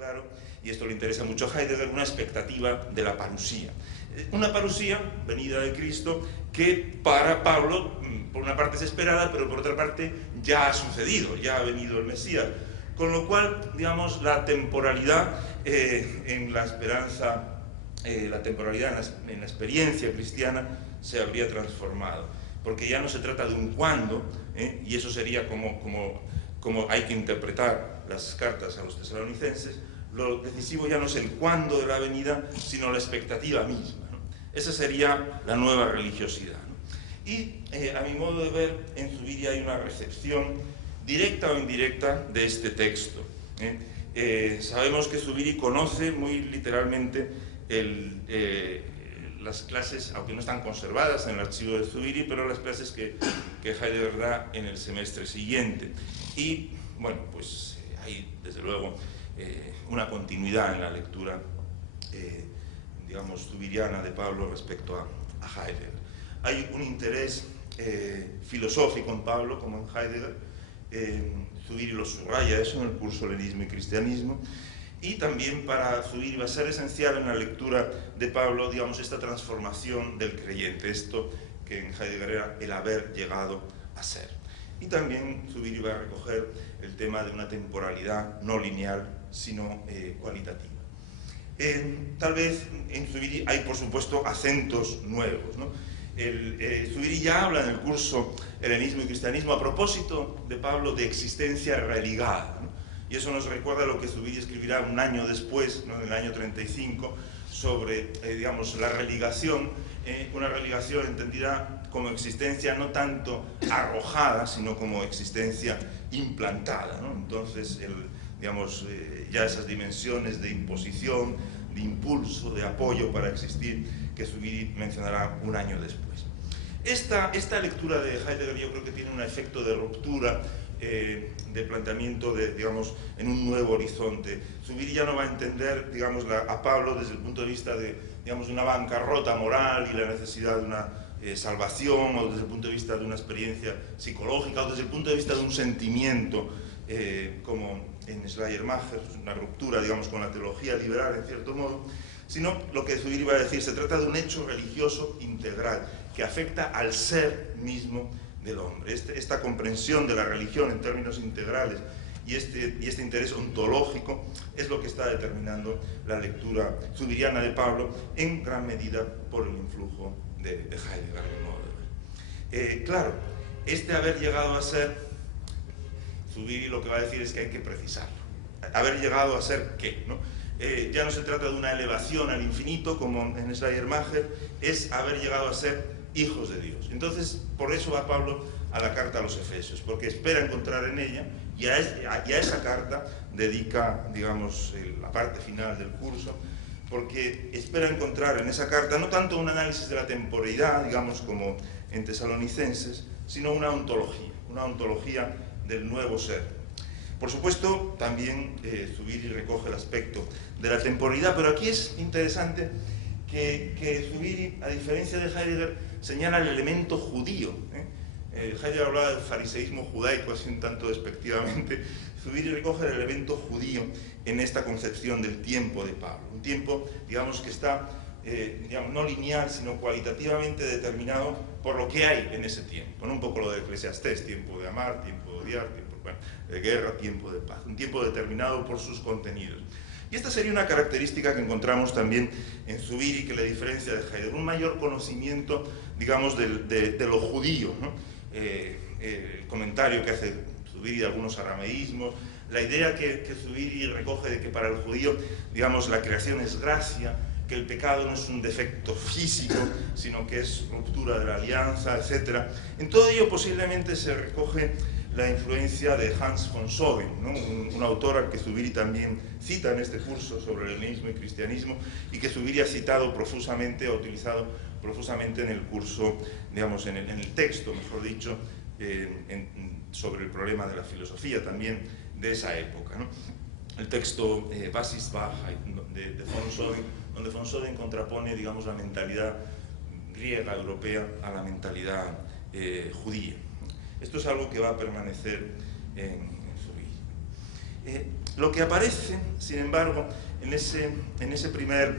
claro, y esto le interesa mucho a Heidegger, una expectativa de la parusía. Una parusía, venida de Cristo, que para Pablo, por una parte es esperada, pero por otra parte ya ha sucedido, ya ha venido el Mesías. Con lo cual, digamos, la temporalidad en la esperanza, la temporalidad en la experiencia cristiana se habría transformado. Porque ya no se trata de un cuándo, y eso sería como hay que interpretar las cartas a los tesalonicenses. Lo decisivo ya no es el cuándo de la venida, sino la expectativa misma, ¿no? Esa sería la nueva religiosidad, ¿no? Y a mi modo de ver, en Zubiri hay una recepción directa o indirecta de este texto. Sabemos que Zubiri conoce muy literalmente las clases, aunque no están conservadas en el archivo de Zubiri, pero las clases que Heidegger da en el semestre siguiente. Y bueno, pues hay desde luego una continuidad en la lectura, digamos, zubiriana de Pablo respecto a Heidegger. Hay un interés filosófico en Pablo, como en Heidegger. Zubiri lo subraya eso en el curso Helenismo y Cristianismo. Y también para Zubiri va a ser esencial en la lectura de Pablo, digamos, esta transformación del creyente, esto que en Heidegger era el haber llegado a ser. Y también Zubiri va a recoger el tema de una temporalidad no lineal, sino cualitativa. Tal vez en Zubiri hay, por supuesto, acentos nuevos, ¿no? Zubiri ya habla en el curso Helenismo y Cristianismo, a propósito de Pablo, de existencia religada, ¿no? Y eso nos recuerda lo que Zubiri escribirá un año después, ¿no? En el año 35, sobre, digamos, la religación, una religación entendida como existencia no tanto arrojada, sino como existencia implantada, ¿no? Entonces, digamos, ya esas dimensiones de imposición, de impulso, de apoyo para existir, que Zubiri mencionará un año después. Esta lectura de Heidegger yo creo que tiene un efecto de ruptura, de planteamiento, digamos, en un nuevo horizonte. Zubiri ya no va a entender, digamos, a Pablo desde el punto de vista de, digamos, de una bancarrota moral y la necesidad de una salvación, o desde el punto de vista de una experiencia psicológica, o desde el punto de vista de un sentimiento, como en Schleiermacher, una ruptura, digamos, con la teología liberal, en cierto modo, sino lo que Zubiri va a decir, se trata de un hecho religioso integral, que afecta al ser mismo del hombre. Esta comprensión de la religión en términos integrales y este interés ontológico es lo que está determinando la lectura zubiriana de Pablo, en gran medida por el influjo de Heidegger, a mi modo de ver. Claro, este haber llegado a ser, Zubiri lo que va a decir es que hay que precisarlo. Haber llegado a ser ¿qué? ¿No? Ya no se trata de una elevación al infinito, como en Schleiermacher, es haber llegado a ser hijos de Dios. Entonces, por eso va Pablo a la carta a los Efesios, porque espera encontrar en ella, y a esa carta dedica, digamos, la parte final del curso, porque espera encontrar en esa carta no tanto un análisis de la temporalidad, digamos, como en Tesalonicenses, sino una ontología del nuevo ser. Por supuesto, también Zubiri recoge el aspecto de la temporalidad, pero aquí es interesante que Zubiri, a diferencia de Heidegger, señala el elemento judío. Heidegger hablaba del fariseísmo judaico, así un tanto despectivamente. Zubiri recoge el elemento judío en esta concepción del tiempo de Pablo. Un tiempo, digamos, que está, digamos, no lineal, sino cualitativamente determinado por lo que hay en ese tiempo, ¿no? Un poco lo de Eclesiastés, tiempo de amar, tiempo de odiar, tiempo, bueno, de guerra, tiempo de paz. Un tiempo determinado por sus contenidos. Y esta sería una característica que encontramos también en Zubiri, que le diferencia de Heidegger, un mayor conocimiento, digamos, de lo judío, ¿no? El comentario que hace Zubiri de algunos arameísmos, la idea que Zubiri recoge de que para el judío, digamos, la creación es gracia, que el pecado no es un defecto físico, sino que es ruptura de la alianza, etc. En todo ello posiblemente se recoge la influencia de Hans von Soden, ¿no? un autor al que Zubiri también cita en este curso sobre el helenismo y cristianismo, y que Zubiri ha citado profusamente, ha utilizado profusamente en el curso, digamos, en el texto, mejor dicho, sobre el problema de la filosofía también de esa época, ¿no? El texto Basiswahrheit de von Soden, donde von Soden contrapone, digamos, la mentalidad griega, europea, a la mentalidad judía. Esto es algo que va a permanecer en Zubiri. Lo que aparece, sin embargo, en esa primera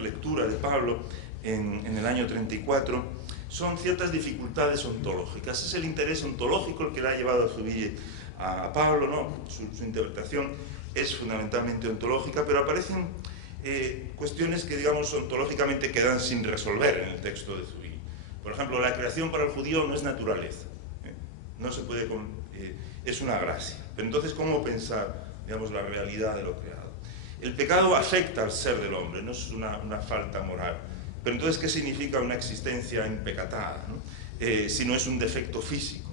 lectura de Pablo en el año 34, son ciertas dificultades ontológicas. Es el interés ontológico el que le ha llevado a Zubiri a Pablo, ¿no? Su interpretación es fundamentalmente ontológica, pero aparecen cuestiones que, digamos, ontológicamente quedan sin resolver en el texto de Zubiri. Por ejemplo, la creación para el judío no es naturaleza, no se puede, es una gracia. Pero entonces, ¿cómo pensar, digamos, la realidad de lo creado? El pecado afecta al ser del hombre, no es una falta moral. Pero entonces, ¿qué significa una existencia empecatada, ¿no? Si no es un defecto físico?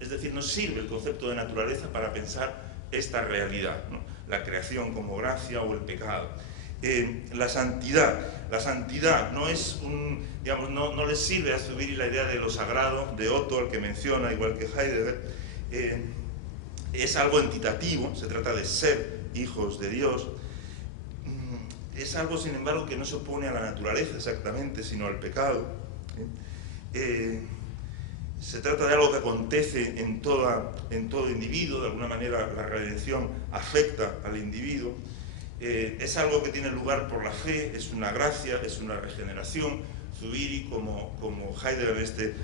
Es decir, nos sirve el concepto de naturaleza para pensar esta realidad, ¿no? La creación como gracia o el pecado. La santidad no es digamos, no les sirve a Zubiri la idea de lo sagrado, de Otto, al que menciona, igual que Heidegger. Es algo entitativo, se trata de ser hijos de Dios. Es algo, sin embargo, que no se opone a la naturaleza exactamente, sino al pecado. Se trata de algo que acontece en todo individuo. De alguna manera la redención afecta al individuo. Es algo que tiene lugar por la fe, es una gracia, es una regeneración. Zubiri, como Heidegger en este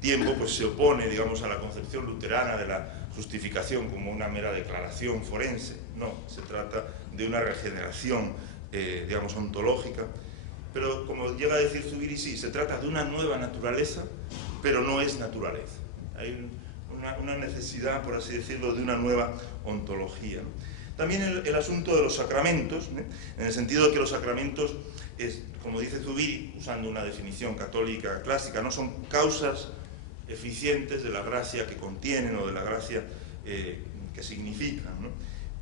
tiempo, pues se opone, digamos, a la concepción luterana de la justificación como una mera declaración forense. No, se trata de una regeneración, digamos, ontológica. Pero, como llega a decir Zubiri, sí, se trata de una nueva naturaleza, pero no es naturaleza. Hay una necesidad, por así decirlo, de una nueva ontología, ¿no? También el asunto de los sacramentos, en el sentido de que los sacramentos, como dice Zubiri, usando una definición católica clásica, no son causas eficientes de la gracia que contienen o de la gracia que significan, ¿no?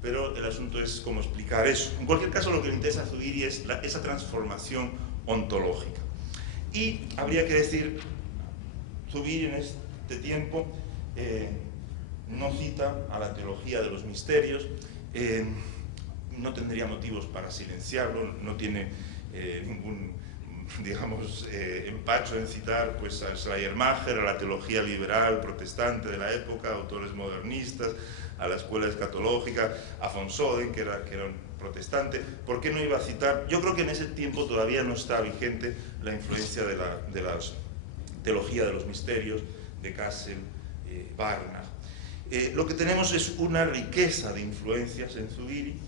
Pero el asunto es cómo explicar eso. En cualquier caso, lo que le interesa a Zubiri es esa transformación ontológica. Y habría que decir, Zubiri en este tiempo no cita a la teología de los misterios, no tendría motivos para silenciarlo, no tiene ningún, digamos, empacho en citar pues, a Schleiermacher, a la teología liberal protestante de la época, autores modernistas, a la escuela escatológica, a von Soden, que era un protestante. ¿Por qué no iba a citar? Yo creo que en ese tiempo todavía no está vigente la influencia de la teología de los misterios de Kassel, Barnard. Lo que tenemos es una riqueza de influencias en Zubiri,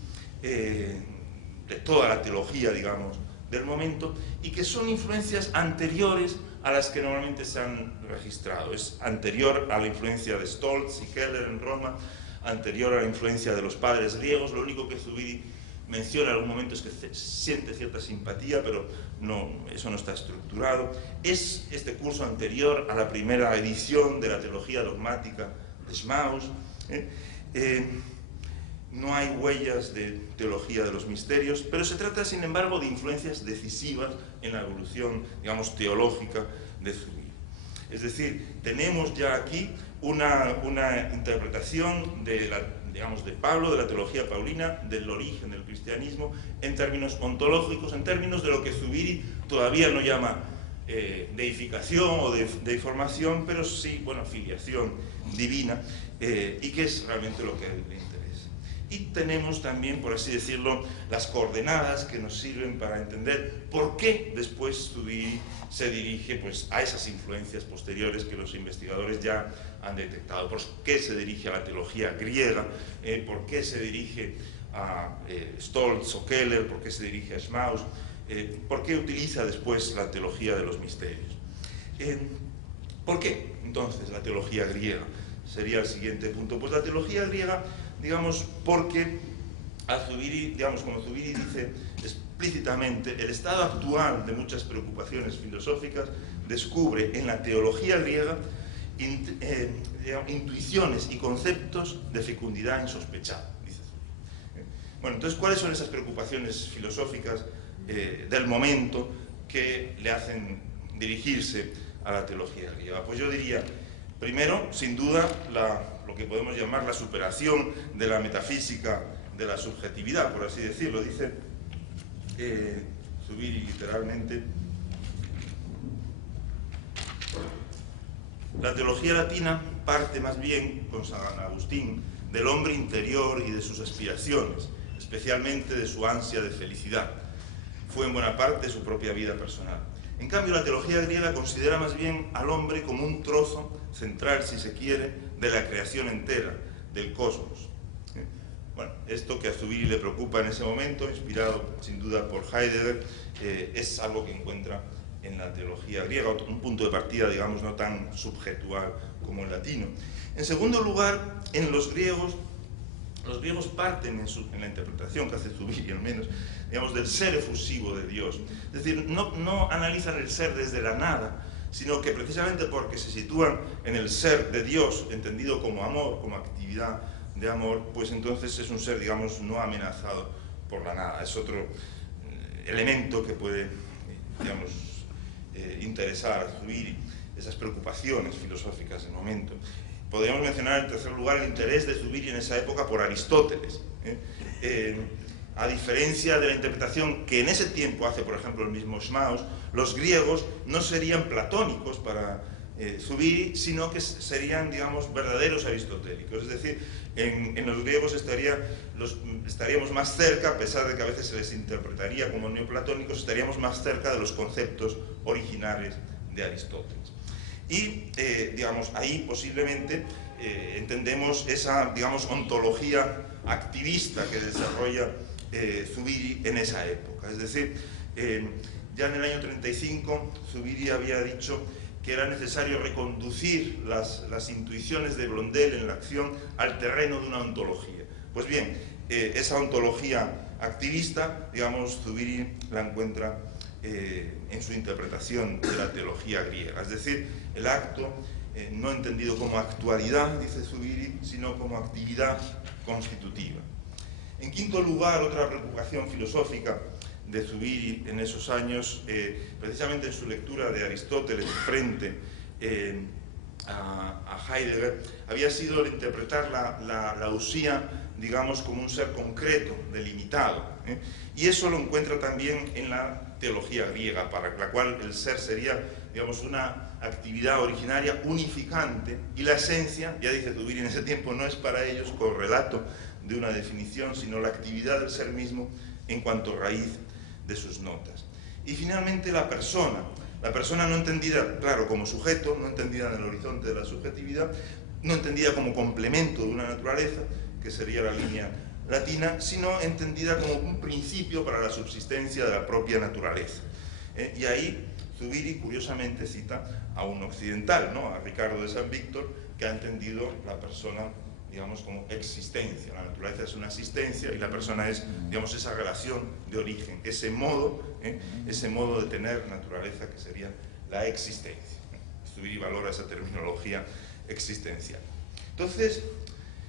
de toda la teología, digamos, del momento, y que son influencias anteriores a las que normalmente se han registrado. Es anterior a la influencia de Stolz y Keller en Roma, anterior a la influencia de los padres griegos. Lo único que Zubiri menciona en algún momento es que siente cierta simpatía, pero eso no está estructurado. Es este curso anterior a la primera edición de la teología dogmática de Schmaus. No hay huellas de teología de los misterios, pero se trata, sin embargo, de influencias decisivas en la evolución, digamos, teológica de Zubiri. Es decir, tenemos ya aquí una interpretación de Pablo, de la teología paulina, del origen del cristianismo, en términos ontológicos, en términos de lo que Zubiri todavía no llama deificación o deiformación, pero sí, bueno, filiación divina, y que es realmente lo que le interesa. Y tenemos también, por así decirlo, las coordenadas que nos sirven para entender por qué después Zubiri se dirige pues, a esas influencias posteriores que los investigadores ya han detectado. ¿Por qué se dirige a la teología griega? ¿Por qué se dirige a Stolz o Keller? ¿Por qué se dirige a Schmaus? ¿Por qué utiliza después la teología de los misterios? ¿Por qué entonces la teología griega? Sería el siguiente punto. Pues la teología griega, digamos, porque a Zubiri, digamos, como Zubiri dice explícitamente, el estado actual de muchas preocupaciones filosóficas descubre en la teología griega intuiciones y conceptos de fecundidad insospechada, dice Zubiri. Bueno, entonces, ¿cuáles son esas preocupaciones filosóficas del momento que le hacen dirigirse a la teología griega? Pues yo diría, primero, sin duda, lo que podemos llamar la superación de la metafísica de la subjetividad, por así decirlo. Dice Zubiri literalmente: la teología latina parte más bien, con San Agustín, del hombre interior y de sus aspiraciones, especialmente de su ansia de felicidad. Fue en buena parte su propia vida personal. En cambio, la teología griega considera más bien al hombre como un trozo central, si se quiere, de la creación entera, del cosmos. Bueno, esto que a Zubiri le preocupa en ese momento, inspirado sin duda por Heidegger, es algo que encuentra en la teología griega, un punto de partida, digamos, no tan subjetual como el latino. En segundo lugar, en los griegos parten en la interpretación que hace Zubiri, al menos, digamos, del ser efusivo de Dios. Es decir, no analizan el ser desde la nada, sino que precisamente porque se sitúan en el ser de Dios, entendido como amor, como actividad de amor, pues entonces es un ser, digamos, no amenazado por la nada. Es otro elemento que puede, digamos, interesar a Zubiri, esas preocupaciones filosóficas del momento. Podríamos mencionar en tercer lugar el interés de Zubiri en esa época por Aristóteles. A diferencia de la interpretación que en ese tiempo hace, por ejemplo, el mismo Schmaus, los griegos no serían platónicos para Zubiri, sino que serían, digamos, verdaderos aristotélicos. Es decir, en los griegos estaríamos más cerca, a pesar de que a veces se les interpretaría como neoplatónicos, estaríamos más cerca de los conceptos originales de Aristóteles. Y, digamos, ahí posiblemente entendemos esa, digamos, ontología activista que desarrolla Zubiri en esa época. Es decir, ya en el año 35 Zubiri había dicho que era necesario reconducir las intuiciones de Blondel en la acción al terreno de una ontología. Pues bien, esa ontología activista, digamos, Zubiri la encuentra en su interpretación de la teología griega, es decir, el acto no entendido como actualidad, dice Zubiri, sino como actividad constitutiva. En quinto lugar, otra preocupación filosófica de Zubiri en esos años, precisamente en su lectura de Aristóteles frente a Heidegger, había sido el interpretar la usía, digamos, como un ser concreto, delimitado. Y eso lo encuentra también en la teología griega, para la cual el ser sería, digamos, una actividad originaria unificante, y la esencia, ya dice Zubiri en ese tiempo, no es para ellos correlato de una definición, sino la actividad del ser mismo en cuanto raíz de sus notas. Y finalmente la persona no entendida, claro, como sujeto, no entendida en el horizonte de la subjetividad, no entendida como complemento de una naturaleza, que sería la línea latina, sino entendida como un principio para la subsistencia de la propia naturaleza. Y ahí Zubiri, curiosamente, cita a un occidental, ¿no?, a Ricardo de San Víctor, que ha entendido la persona, digamos, como existencia. La naturaleza es una existencia y la persona es, digamos, esa relación de origen, ese modo de tener naturaleza que sería la existencia. Zubiri valora esa terminología existencial. Entonces,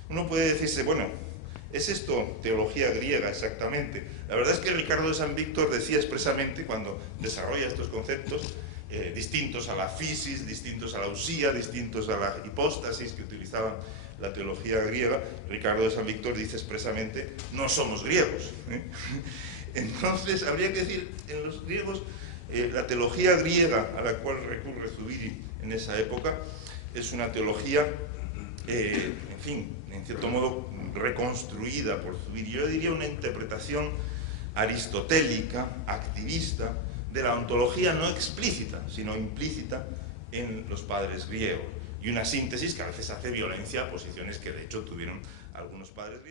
uno puede decirse, bueno, ¿es esto teología griega exactamente? La verdad es que Ricardo de San Víctor decía expresamente, cuando desarrolla estos conceptos, distintos a la physis, distintos a la usía, distintos a la hipóstasis que utilizaban la teología griega, Ricardo de San Víctor dice expresamente, no somos griegos. Entonces, habría que decir, en los griegos, la teología griega a la cual recurre Zubiri en esa época, es una teología, en fin, en cierto modo reconstruida por Zubiri. Yo diría una interpretación aristotélica, activista, de la ontología no explícita, sino implícita en los padres griegos. Y una síntesis que a veces hace violencia a posiciones que de hecho tuvieron algunos padres griegos.